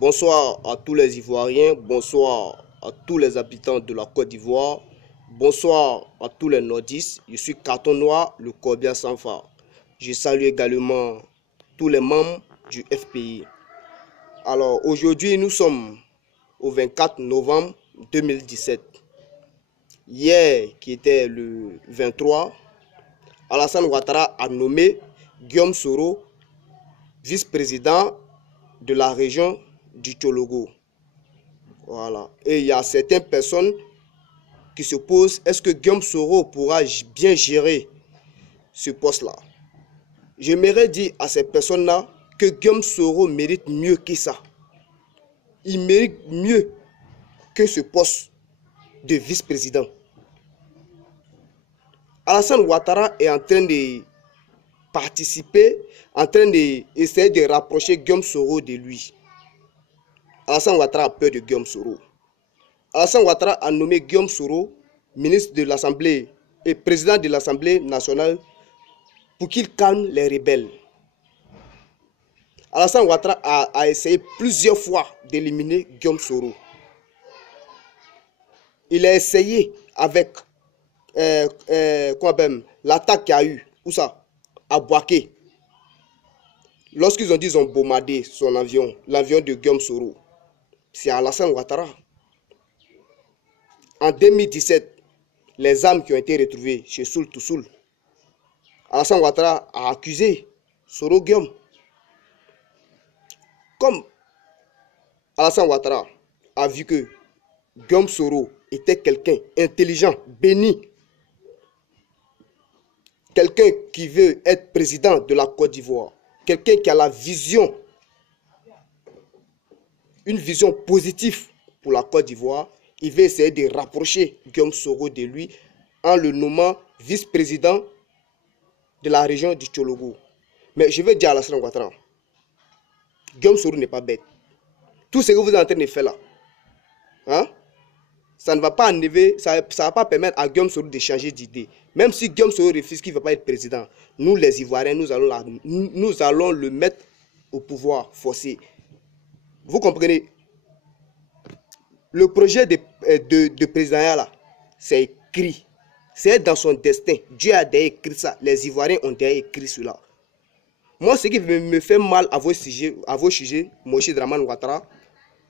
Bonsoir à tous les Ivoiriens, bonsoir à tous les habitants de la Côte d'Ivoire, bonsoir à tous les nordistes. Je suis Carton Noir, le Corbia sans phare. Je salue également tous les membres du FPI. Alors aujourd'hui, nous sommes au 24 novembre 2017. Hier, qui était le 23, Alassane Ouattara a nommé Guillaume Soro vice-président de la région du Tchologo. Voilà. Et il y a certaines personnes qui se posent, est-ce que Guillaume Soro pourra bien gérer ce poste-là? J'aimerais dire à ces personnes-là que Guillaume Soro mérite mieux que ça. Il mérite mieux que ce poste de vice-président. Alassane Ouattara est en train de participer, en train d'essayer de rapprocher Guillaume Soro de lui. Alassane Ouattara a peur de Guillaume Soro. Alassane Ouattara a nommé Guillaume Soro ministre de l'Assemblée et président de l'Assemblée nationale pour qu'il calme les rebelles. Alassane Ouattara a essayé plusieurs fois d'éliminer Guillaume Soro. Il a essayé avec l'attaque qu'il y a eu, où ça, à Bouaké. Lorsqu'ils ont dit qu'ils ont bombardé son avion, l'avion de Guillaume Soro, c'est Alassane Ouattara. En 2017, les armes qui ont été retrouvées chez Soul Toussoul, Alassane Ouattara a accusé Soro Guillaume. Comme Alassane Ouattara a vu que Guillaume Soro était quelqu'un intelligent, béni, quelqu'un qui veut être président de la Côte d'Ivoire, quelqu'un qui a la vision, une vision positive pour la Côte d'Ivoire, il va essayer de rapprocher Guillaume Soro de lui en le nommant vice-président de la région du Tchologo. Mais je veux dire à Alassane Ouattara, Guillaume Soro n'est pas bête. Tout ce que vous êtes en train de faire là, hein, ça ne va pas enlever, ça va pas permettre à Guillaume Soro de changer d'idée. Même si Guillaume Soro refuse qu'il ne va pas être président, nous les Ivoiriens, nous allons le mettre au pouvoir forcé. Vous comprenez? Le projet de président là, c'est écrit. C'est dans son destin. Dieu a déjà écrit ça. Les Ivoiriens ont déjà écrit cela. Moi, ce qui me fait mal à vos sujets, Moïse Dramane Ouattara,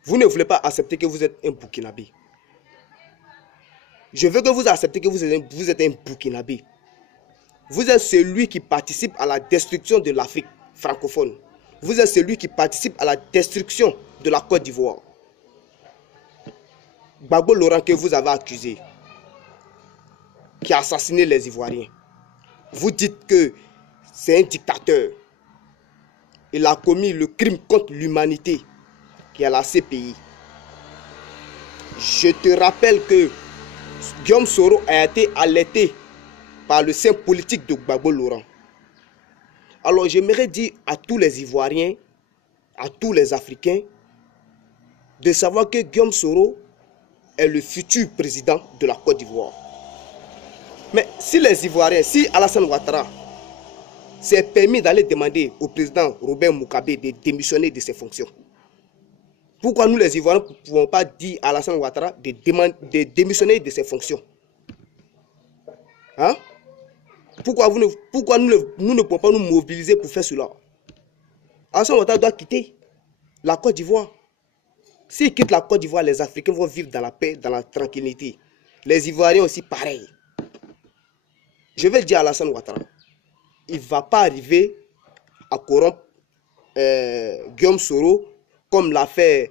vous ne voulez pas accepter que vous êtes un Burkinabé. Je veux que vous acceptez que vous êtes un Burkinabé. Vous êtes celui qui participe à la destruction de l'Afrique francophone. Vous êtes celui qui participe à la destruction de la Côte d'Ivoire. Gbagbo Laurent que vous avez accusé, qui a assassiné les Ivoiriens. Vous dites que c'est un dictateur. Il a commis le crime contre l'humanité, qui est la CPI. Je te rappelle que Guillaume Soro a été alerté par le sein politique de Gbagbo Laurent. Alors j'aimerais dire à tous les Ivoiriens, à tous les Africains, de savoir que Guillaume Soro est le futur président de la Côte d'Ivoire. Mais si les Ivoiriens, si Alassane Ouattara s'est permis d'aller demander au président Robert Mugabe de démissionner de ses fonctions, pourquoi nous les Ivoiriens ne pouvons pas dire à Alassane Ouattara de démissionner de ses fonctions? Hein? Pourquoi nous ne pouvons pas nous mobiliser pour faire cela? Alassane Ouattara doit quitter la Côte d'Ivoire. S'il quitte la Côte d'Ivoire, les Africains vont vivre dans la paix, dans la tranquillité. Les Ivoiriens aussi pareil. Je vais dire à Alassane Ouattara, il ne va pas arriver à corrompre Guillaume Soro comme l'a fait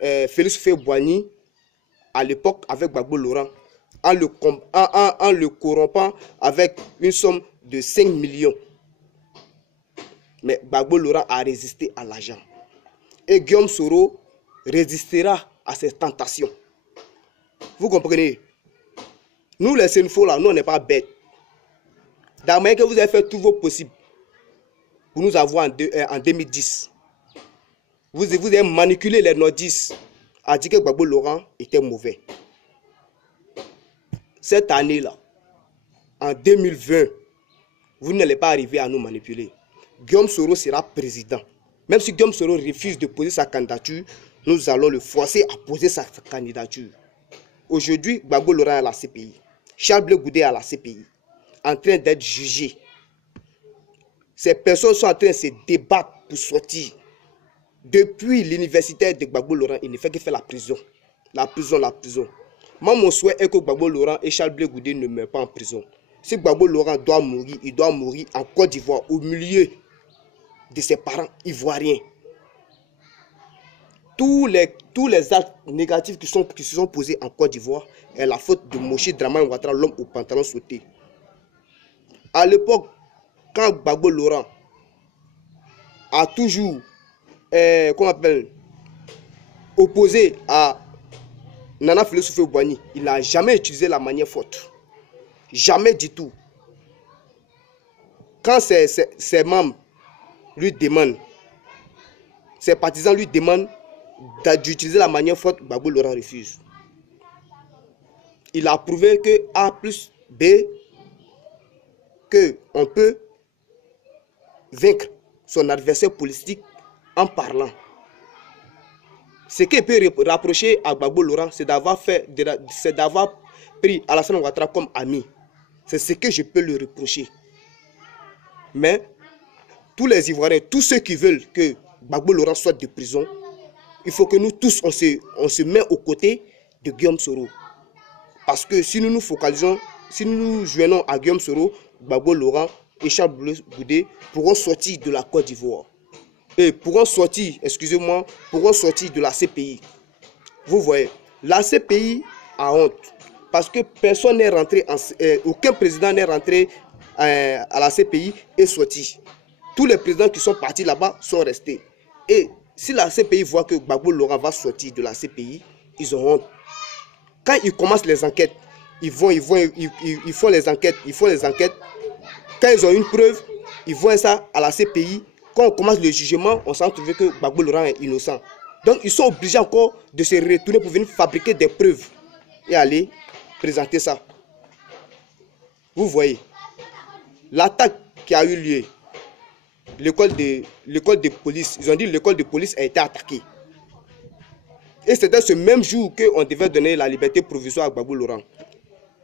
Félix Houphouët-Boigny à l'époque avec Gbagbo Laurent, en le corrompant avec une somme de 5 millions. Mais Gbagbo Laurent a résisté à l'argent. Et Guillaume Soro résistera à ces tentations. Vous comprenez? Nous les Sénéfaux là, nous on n'est pas bêtes. D'ailleurs que vous avez fait tout vos possibles pour nous avoir en 2010. Vous avez manipulé les nordistes à dire que Gbagbo Laurent était mauvais. Cette année-là, en 2020, vous n'allez pas arriver à nous manipuler. Guillaume Soro sera président. Même si Guillaume Soro refuse de poser sa candidature, nous allons le forcer à poser sa candidature. Aujourd'hui, Gbagbo Laurent est à la CPI. Charles Blé Goudé est à la CPI, en train d'être jugé. Ces personnes sont en train de se débattre pour sortir. Depuis l'université de Gbagbo Laurent, il ne fait que faire la prison. La prison, la prison. Moi, mon souhait est que Gbagbo Laurent et Charles Blé Goudé ne meurent pas en prison. Si Gbagbo Laurent doit mourir, il doit mourir en Côte d'Ivoire, au milieu de ses parents ivoiriens. Tous les actes négatifs qui se sont posés en Côte d'Ivoire est la faute de Moshe Dramane Ouattara, l'homme au pantalon sauté. À l'époque, quand Gbagbo Laurent a toujours opposé à Nana Félix Houphouët-Boigny, il n'a jamais utilisé la manière forte. Jamais du tout. Quand ses membres lui demandent, ses partisans lui demandent d'utiliser la manière forte, Gbagbo Laurent refuse. Il a prouvé que A plus B, qu'on peut vaincre son adversaire politique en parlant. Ce qu'il peut rapprocher à Gbagbo Laurent, c'est d'avoir pris Alassane Ouattara comme ami. C'est ce que je peux lui reprocher. Mais tous les Ivoiriens, tous ceux qui veulent que Gbagbo Laurent soit de prison, il faut que nous tous, on se met aux côtés de Guillaume Soro. Parce que si nous nous focalisons, si nous nous joignons à Guillaume Soro, Gbagbo Laurent et Charles Blé Goudé pourront sortir de la Côte d'Ivoire. Et pourront sortir, excusez-moi, pourront sortir de la CPI. Vous voyez, la CPI a honte. Parce que personne n'est rentré, aucun président n'est rentré à la CPI et sorti. Tous les présidents qui sont partis là-bas sont restés. Et si la CPI voit que Gbagbo Laurent va sortir de la CPI, ils ont honte. Quand ils commencent les enquêtes, ils font les enquêtes. Quand ils ont une preuve, ils voient ça à la CPI. Quand on commence le jugement, on s'en trouve que Gbagbo Laurent est innocent. Donc ils sont obligés encore de se retourner pour venir fabriquer des preuves et aller présenter ça. Vous voyez, l'attaque qui a eu lieu, l'école de police, ils ont dit que l'école de police a été attaquée. Et c'était ce même jour qu'on devait donner la liberté provisoire à Gbagbo Laurent.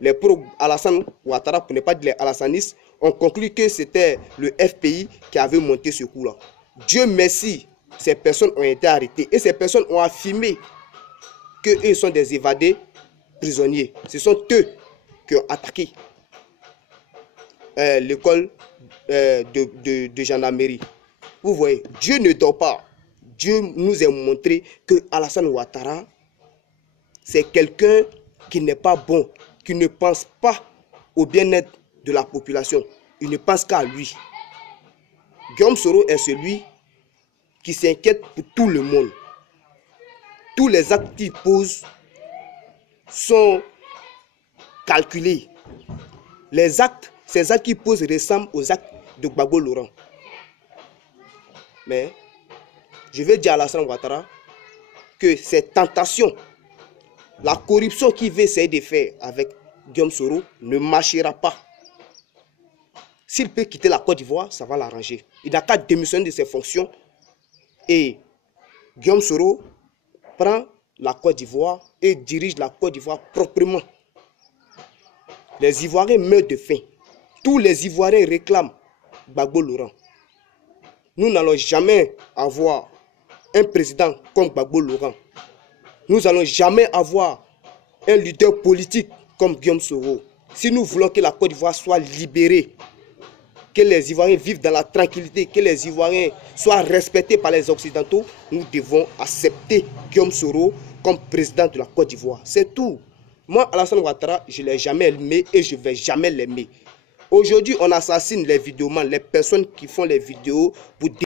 Les pro-Alassane Ouattara, pour ne pas dire les Alassanistes, ont conclu que c'était le FPI qui avait monté ce coup-là. Dieu merci, ces personnes ont été arrêtées et ces personnes ont affirmé qu'ils sont des évadés prisonniers. Ce sont eux qui ont attaqué l'école de gendarmerie. Vous voyez, Dieu ne dort pas. Dieu nous a montré que Alassane Ouattara, c'est quelqu'un qui n'est pas bon, qui ne pense pas au bien-être de la population. Il ne pense qu'à lui. Guillaume Soro est celui qui s'inquiète pour tout le monde. Tous les actes qu'il pose sont calculés. Ces actes qu'il pose ressemblent aux actes de Gbagbo Laurent. Mais je vais dire à Alassane Ouattara que ces tentations, la corruption qu'il veut essayer de faire avec Guillaume Soro ne marchera pas. S'il peut quitter la Côte d'Ivoire, ça va l'arranger. Il n'a qu'à démissionner de ses fonctions et Guillaume Soro prend la Côte d'Ivoire et dirige la Côte d'Ivoire proprement. Les Ivoiriens meurent de faim. Tous les Ivoiriens réclament Gbagbo Laurent. Nous n'allons jamais avoir un président comme Gbagbo Laurent. Nous n'allons jamais avoir un leader politique comme Guillaume Soro. Si nous voulons que la Côte d'Ivoire soit libérée, que les Ivoiriens vivent dans la tranquillité, que les Ivoiriens soient respectés par les Occidentaux, nous devons accepter Guillaume Soro comme président de la Côte d'Ivoire. C'est tout. Moi, Alassane Ouattara, je ne l'ai jamais aimé et je ne vais jamais l'aimer. Aujourd'hui, on assassine les vidéomans, les personnes qui font les vidéos pour